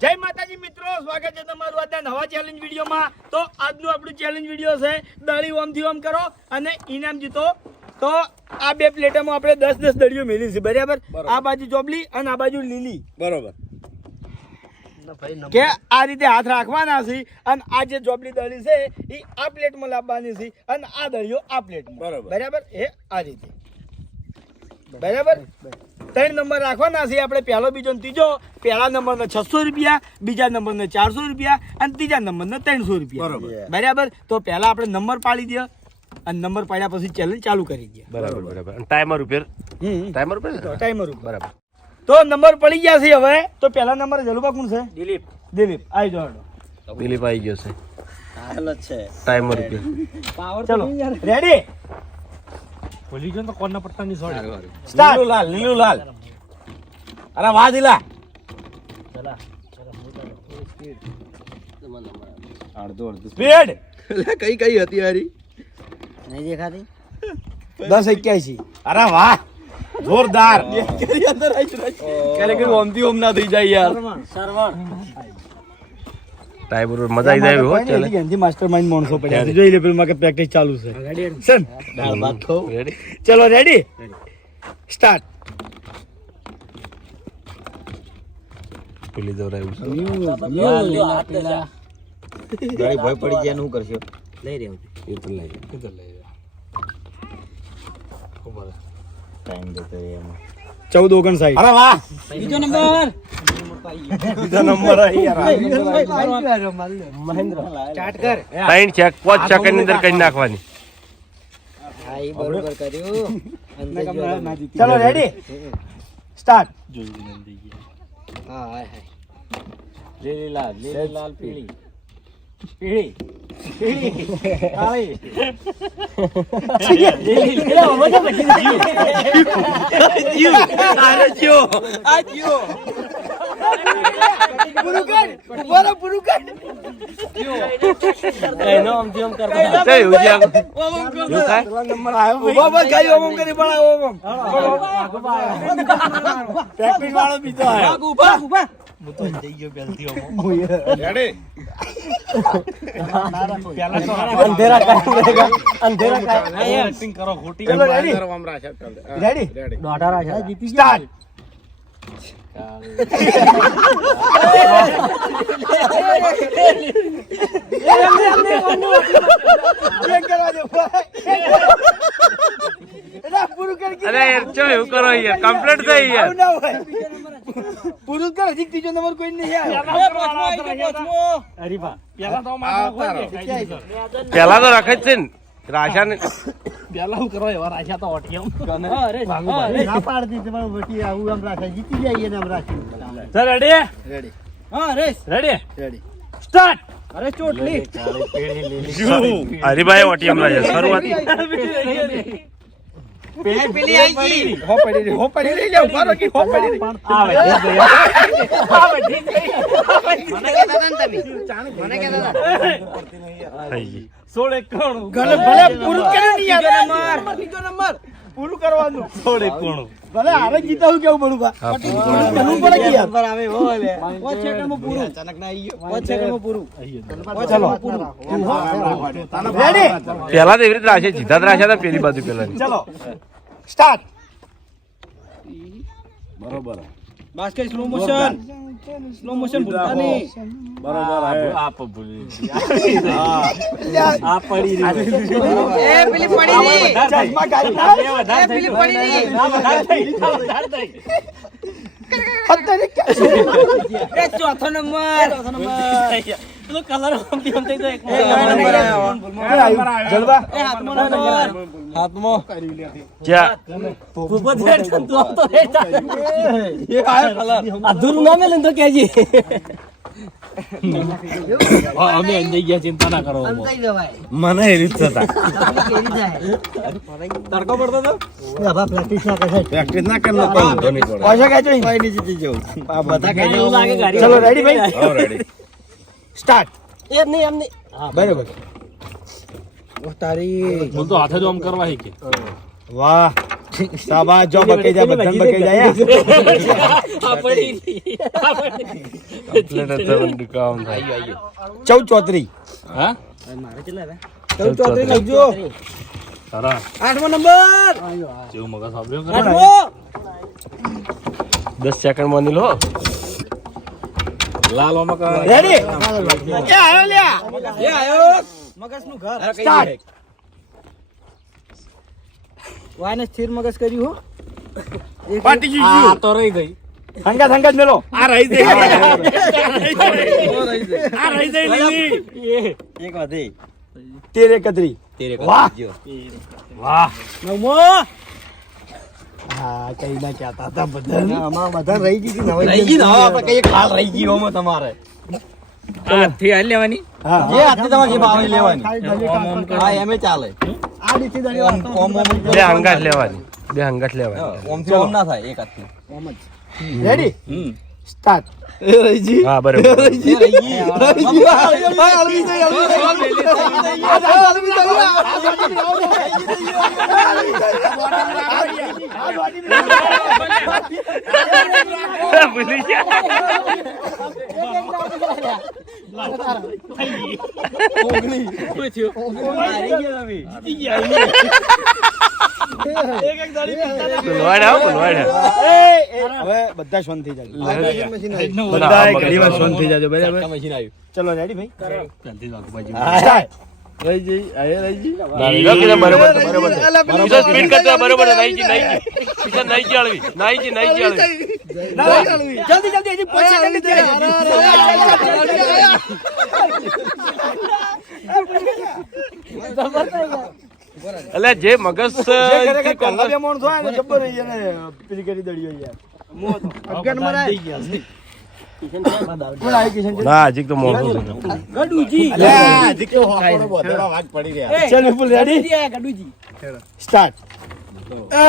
જય માતાજી મિત્રો, સ્વાગત છે તમારું આજના નવા ચેલેન્જ વિડીયોમાં. તો આજનું આપણું ચેલેન્જ વિડીયો છે દળી ઓમથી ઓમ કરો અને ઇનામ જીતો. તો આ બે પ્લેટોમાં આપણે 10-10 દળીઓ મેલી છે, બરાબર? આ બાજુ ચોબલી અને આ બાજુ લીલી, બરોબર? કે આ રીતે હાથ રાખવાના છે અને આ જે જોબલી દળી છે એ આ પ્લેટમાં લાવવાની છે અને આ દળીઓ આ પ્લેટમાં, બરાબર? એ આ રીતે, બરાબર? 3 નંબર રાખવાના છે આપણે, પહેલો, બીજો ને ત્રીજો. પહેલા નંબરને 600 રૂપિયા, બીજા નંબરને 400 રૂપિયા અને ત્રીજા નંબરને 300 રૂપિયા, બરાબર? તો પહેલા આપણે નંબર પાડી દે અને નંબર પાડ્યા પછી ચેલેન્જ ચાલુ કરી દે, બરાબર? ટાઈમર ઉપર બરાબર. તો નંબર પડી ગયા છે હવે. તો પહેલા નંબર જલુબા કોણ છે? દિલીપ આવી જાવ. દિલીપ આવી ગયો છે. ટાઈમર ઉપર ચલો રેડી. ભૂલી ગયો તો કોના પટ્ટાની સોડી સ્ટાર્ટ. લીલું લાલ. અરે વાહ દિલા. સ્પીડ. કઈ હતી હારી? નહીં દેખાતી. 10-81. અરે વાહ, જોરદાર. ક્યારેક ઓમથી ઓમ ના થઈ જાય યાર. ટાઈમર ઉપર મજા આવી જાય હો. ચાલે એનથી માસ્ટરમાઇન્ડ માણસો પડ્યા છે. જોઈ લે પેલું કે પ્રેક્ટિસ ચાલુ છે. સન દાળ ભાત ખાઓ. રેડી? ચલો રેડી. સ્ટાર્ટ. પેલી દોરાયું છે. ગાડી ભય પડી જાય શું કરશો? લઈ રહ્યો એ તો લઈ ટાઈમ જતો રહે એમાં. 14-59. અરે વાહ, બીજો નંબર. બીજો નંબર આવી યાર. સ્ટાર્ટ કર. 3 ચેક 5 સેકન્ડ ની અંદર કઈ નાખવાની. હા એ બરોબર કર્યું. ચલો રેડી. સ્ટાર્ટ. હા હાય હાય. લીલી લાલ પીળી. પ્રેક્ટિસ વાળો બીજો સ્ટાર્ટ. અરે યાર ચો એવું કરો યાર, કમ્પ્લીટ થઈ યાર. પૂરું કર. હજી ત્રીજો નંબર કોઈ નહીં આવ્યો. પેલા તો રાખે જ છે ને રાશા ને. પેલા હું કરો એવા રાખ્યા તો ઓટીએમ ના પાડતી તમારું બટી આવું આમ રાખે જીતી જઈએ ને આમ રાખી. રેડી હા રેસ રેડી સ્ટાર્ટ. અરે ચોટલી. હરિભાઈ ઓટીએમ રાજા શરૂઆત. પેલી આઈ ગઈ. હો પડી રહી જાવ. મારો કે હો પડી રહી. મને કહેતા હતા ને તમે. મને કહેતા હતા. થઈ ગઈ. 16-91 ભલે ભલે પૂરું કર્યું નહીં યાર. બીજો નંબર પૂરું કરવાનું. 16-91 ભલે હારે જીતાવું કેવું પડું બા. કરવું પડે કે યાર. નંબર આવે હો લે. 5 સેકન્ડમાં પૂરું. અચાનક ના આવી ગયો. 5 સેકન્ડમાં પૂરું. ચલો રેડી. પેલા તો એવી રીતે રાશે જીતા જ રાખ્યા હતા પેલી બાજુ પેલા. ચલો સ્ટાર્ટ. બરોબર બાસ્કેટ સ્લો મોશન ભૂલતા નહીં. આપ ભૂલી આ પડી રહી એ પેલી પડી નહીં. ચશ્મા ગાડી ના. એ પેલી પડી નહીં. અત્યારે એ ચોથો નંબર. પેલો કલર ઓમથી ઓમ થઈ જાય. જલવા એ હાથમાં નંબર. હાથમાં જ્યાં ભૂપત હેડ તું તો હેડ એ આયો કલર અધૂરું ના મેલે તો કેજી અમે અંદર ગયા ચિંતા ના કરો અંતાઈ જવાય. મને એ રીત થતા કેરી જાય. તડકો પડતો તો આભા પ્રેક્ટિસ ના કરે. પ્રેક્ટિસ ના કરનો કોઈ વાંધો નહીં પડે. પૈસા ખેંચો. કોઈ નહીં જીતી જવું. આ બધા એવું લાગે ગાડી ચલો રેડી ભાઈ. હો રેડી. સ્ટાર્ટ. એમ નહીં બરોબર. તારી બોલ તો હાથે જ આમ કરવા હે કે વાહ શાબાશ જો બકાઈ જાય બધા બકાઈ જાય આ પડી કમ્પ્લીટ હતું કામ થાય 14 હા મારે કેટલા હતા 14 લખજો સારા 8મો નંબર જેવું મગજ સાંભળ્યો 8મો 10 સેકન્ડ માં નીલો લાલ મકા રેડી એ આયો લ્યા એ આયો મગજનું ઘર સ્ટાર્ટ વાયને સ્થિર મગજ કર્યું હો પાટી ગઈ આ તો રહી ગઈ હંગા મેલો આ રહી ગઈ આ રહી ગઈ લીલી એક વધી 13 31 વાહ વાહ 9મો હા કઈ ના કહેતા હતા બધા આમાં બધા રહી ગઈ હતી નવાઈ રહી ગઈ ને હવે આપણે કઈ ખાલ રહી ગઈ હોમાં તમારે હાથથી હાલ લેવાની હા જે હાથથી તમારે જે ભાવે લેવાની ખાલી ડલી ટ્રાન્સફર હા એમે ચાલે આ રીતે દળી ઓમ ઓમ ઓમ બે હંગાત લેવાની બે હંગાત લેવાની ઓમ થી ઓમ ના થાય એક હાથથી રેડી સ્ટાર્ટ હા બરાબર એ રહી ગઈ ભૂલી હવે બધા શાંત થઈ જાય બધા ઘડી વાર શાંત થઈ જાજો બરાબર મશીન આવ્યું ચલો રેડી ભાઈ સ્પીડ કરતા બરોબર નહીં જી નહીં ચાલવી નહીં ચાલવી જલ્દી હજી 5 સેકન્ડ એટલે જે મગજ કલ્લા મોણ થાય ને જબ્બર રહી જાય ને પેલી કરી દળ્યો યાર અગન મરાય કોણ આવી કિશન ના હજી તો મોડું છે ગડુજી અલ્યા હજી કે હોકોડો બોધેડા વાગ પડી રહ્યા ચલ વિપુલ રેડી ગડુજી સ્ટાર્ટ એ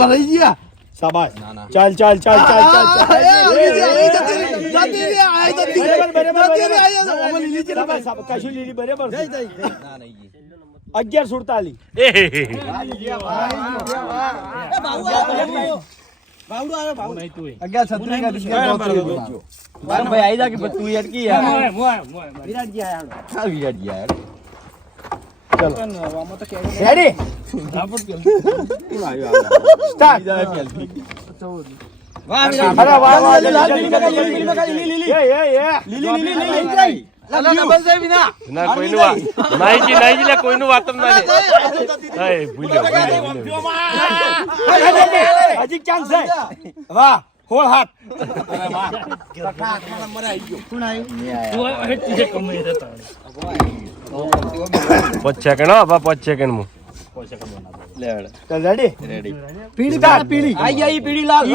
ભરાઈ ગયા શાબાશ ચાલ કશું લીલી બરાબર 11:47 ભાઈ આઈ જા કે તું અટકી યાર વિરાટજી આયા વિરાટજી આયા રેડી સ્ટાર્ટ વાહ અરે વાહ વાહ ના કોઈનું વાત નહીં જી કોઈનું વાત ના લે ભૂલ્યો હજી ચાન્સ છે વાહ હોળ હાથ પાંચ સેકન્ડ હો બા 5 સેકન્ડ માં રેડી પીળી આઈ આઈ પીળી લાલ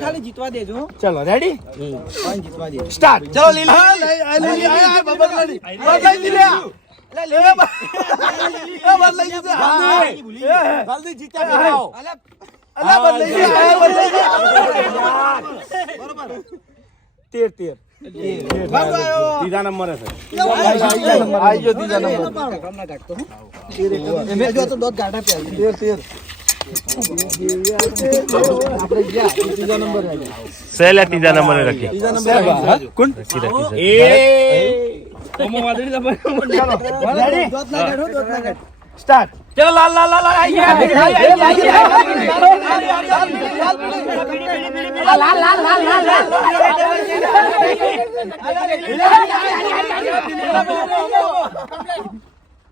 ખાલી જીતવા દેજો ચલો રેડી જીતવા દેજો સ્ટાર્ટ ચલો લીલા ત્રીજા નંબર સહેલા ત્રીજા નંબરે રાખી કોણ સ્ટાર્ટ ચલો લાલ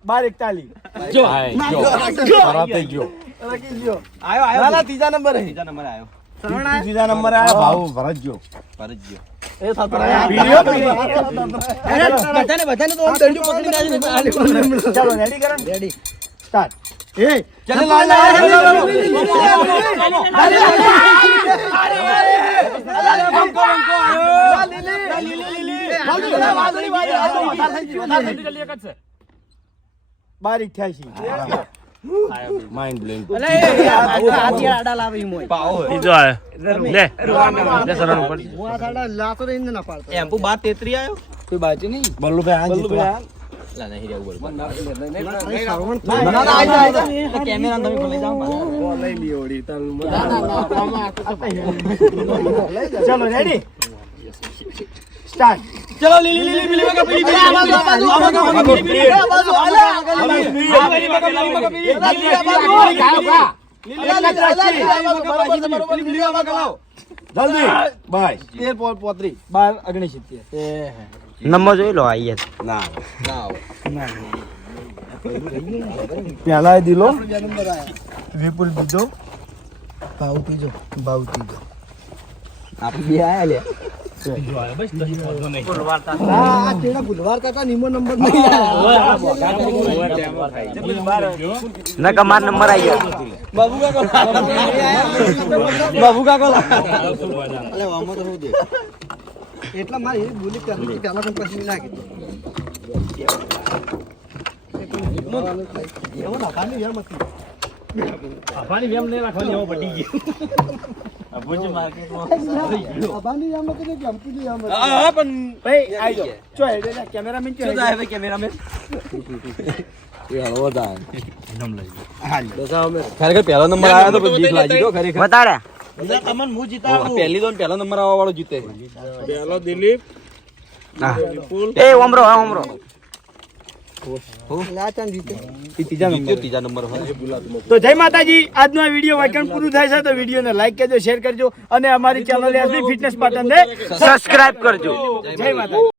બાર 41 ત્રીજા નંબર આવ્યો ત્રીજા નંબર આયો ભાવ ભરત ગયો બધાને તો આમ દંડું પકડીને ચાલો રેડી કરો રેડી સ્ટાર્ટ બાર 88 માઇન્ડ બ્લોઇંગ આડા લાવે ઈ મોય ત્રીજો આયો લે સરળ ઉપર હું આ સાડા લાતો રહીને ના પાડતો એમ્પુ 12-33 આયો કોઈ બાજુ નહીં કેમેરા તમે ખોલી જાઓ ચલો રેડી સ્ટાર્ટ ચલો લીલી જલ્દી બાય 12-69 નંબર જોઈ લો આઈએ પહેલા દિલો વિપુલ બીજો ભાવ ત્રીજો આપણે બે આયા લે આ તેના ગુલવારતા હતા નિમો નંબર નહીં ના કમાર નંબર આવી ગયો બાબુ કાકો અલે આમાં તો હું દે એટલા મારી બોલી કરતી પહેલા પણ પછી ના કીધું એવો ના પાણી યાર મત પાણી વેમ નહીં રાખવાની એવો પડી ગયો પાણી યાર મત કે ગમતી નહીં યાર હા પણ ભાઈ આઈ જાઓ ચો હેડે કેમેરામેન ચો શું થાય ભાઈ કેમેરામેન ખરેખર પહેલો નંબર આવ્યો તો પછી બીક લાગી તો ખરેખર બતાડે પહેલી તો પહેલો નંબર આવવા વાળો જીતે પહેલો દિલીપ એ ઓમરો ત્રીજા નંબર હોય તો જય માતાજી આજનો આ વિડીયો વાક્યાન પૂરું થાય છે તો વિડીયોને લાઈક કરજો શેર કરજો અને અમારી ચેનલ એસબી ફિટનેસ પાટણને સબસ્ક્રાઇબ કરજો જય માતાજી.